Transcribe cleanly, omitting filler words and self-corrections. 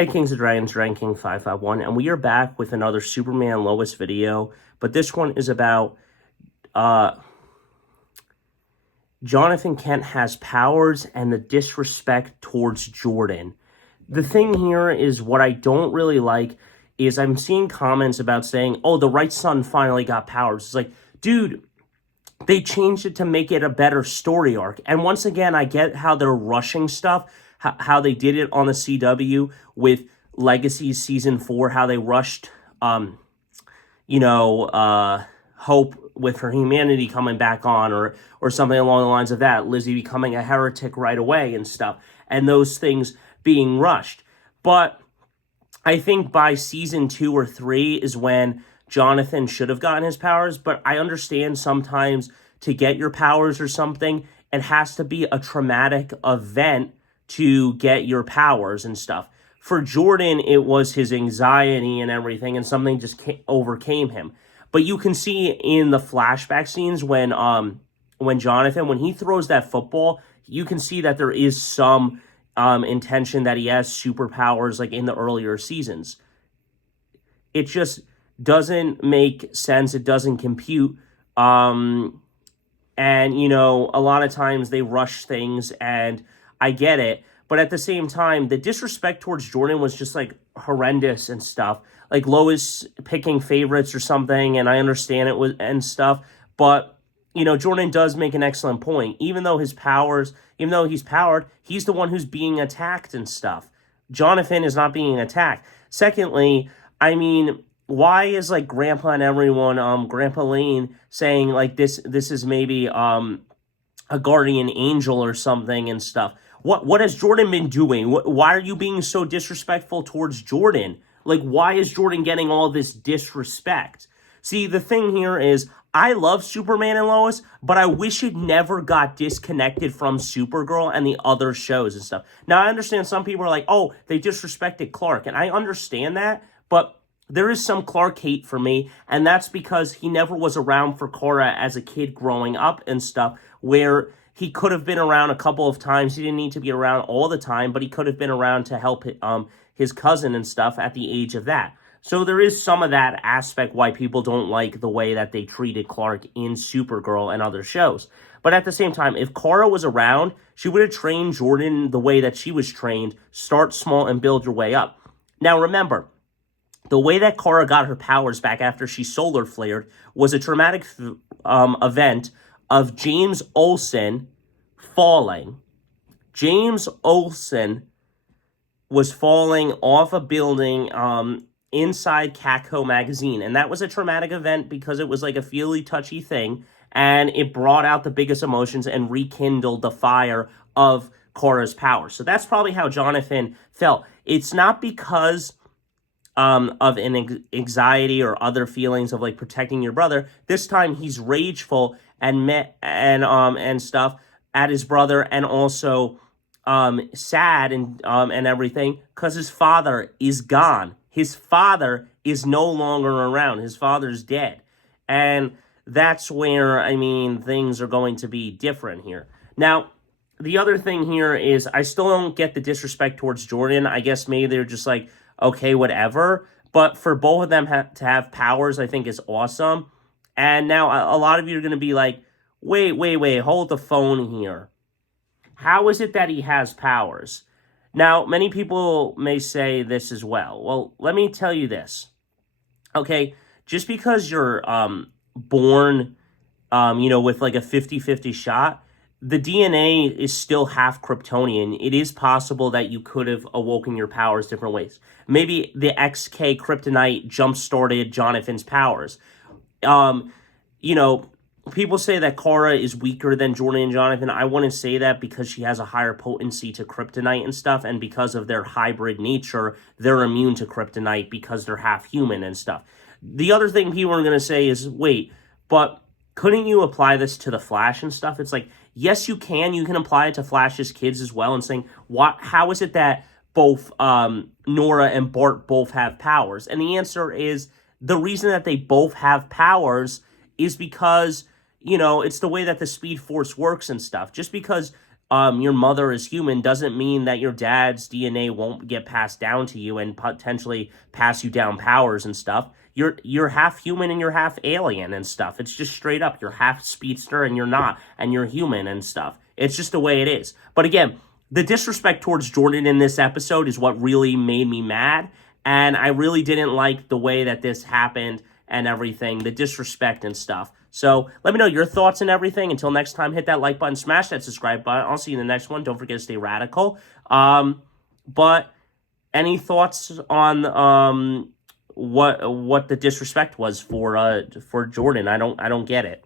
Hey Kings of Dragons, Dragon King 551, and we are back with another Superman Lois video, but this one is about Jonathan Kent has powers and the disrespect towards Jordan. The thing here is what I don't really like is I'm seeing comments about saying, oh, the right son finally got powers. It's like, dude, they changed it to make it a better story arc. And once again, I get how they're rushing stuff, how they did it on the CW with Legacy Season 4, how they rushed, Hope with her humanity coming back on, or something along the lines of that, Lizzie becoming a heretic right away and stuff, and those things being rushed. But I think by Season 2 or 3 is when Jonathan should have gotten his powers, but I understand sometimes to get your powers or something, it has to be a traumatic event to get your powers and stuff. For Jordan, it was his anxiety and everything, and something just overcame him. But you can see in the flashback scenes when Jonathan, when he throws that football, you can see that there is some intention that he has superpowers like in the earlier seasons. It just doesn't make sense. It doesn't compute. And, a lot of times they rush things, and I get it. But at the same time, the disrespect towards Jordan was just, like, horrendous and stuff. Like, Lois picking favorites or something, and I understand it was and stuff. But, Jordan does make an excellent point. Even though he's powered, he's the one who's being attacked and stuff. Jonathan is not being attacked. Secondly, why is, like, Grandpa and everyone, Grandpa Lane, saying, like, this is maybe a guardian angel or something and stuff? What has Jordan been doing? Why are you being so disrespectful towards Jordan? Like, why is Jordan getting all this disrespect? See, the thing here is, I love Superman and Lois, but I wish it never got disconnected from Supergirl and the other shows and stuff. Now, I understand some people are like, oh, they disrespected Clark, and I understand that, but there is some Clark hate for me, and that's because he never was around for Kara as a kid growing up and stuff, where he could have been around a couple of times. He didn't need to be around all the time, but he could have been around to help his cousin and stuff at the age of that. So there is some of that aspect why people don't like the way that they treated Clark in Supergirl and other shows. But at the same time, if Kara was around, she would have trained Jordan the way that she was trained. Start small and build your way up. Now remember, the way that Kara got her powers back after she solar flared was a traumatic event of James Olsen falling. James Olsen was falling off a building inside Catco magazine, and that was a traumatic event because it was like a feely, touchy thing, and it brought out the biggest emotions and rekindled the fire of Kara's power. So that's probably how Jonathan felt. It's not because of an anxiety or other feelings of like protecting your brother. This time he's rageful and stuff at his brother, and also sad and everything because his father is gone. His father is no longer around. His father's dead, and that's where things are going to be different here. Now, the other thing here is I still don't get the disrespect towards Jordan. I guess maybe they're just like, okay, whatever. But for both of them to have powers, I think is awesome. And now a lot of you are going to be like, wait, hold the phone here. How is it that he has powers? Now, many people may say this as well. Well, let me tell you this. Okay, just because you're born, with like a 50-50 shot, the DNA is still half Kryptonian. It is possible that you could have awoken your powers different ways. Maybe the XK kryptonite jump-started Jonathan's powers. People say that Kara is weaker than Jordan and Jonathan. I wouldn't say that because she has a higher potency to kryptonite and stuff, and because of their hybrid nature, they're immune to kryptonite because they're half human and stuff. The other thing people are going to say is, wait, but couldn't you apply this to the Flash and stuff? It's like, yes, you can. You can apply it to Flash's kids as well and saying, how is it that both Nora and Bart both have powers? And the answer is the reason that they both have powers is because, it's the way that the Speed Force works and stuff. Just because your mother is human doesn't mean that your dad's DNA won't get passed down to you and potentially pass you down powers and stuff. You're half human and you're half alien and stuff. It's just straight up. You're half speedster and you're not, and you're human and stuff. It's just the way it is. But again, the disrespect towards Jordan in this episode is what really made me mad, and I really didn't like the way that this happened and everything, the disrespect and stuff. So let me know your thoughts and everything. Until next time, hit that like button, smash that subscribe button. I'll see you in the next one. Don't forget to stay radical. But any thoughts on what the disrespect was for Jordan? I don't get it.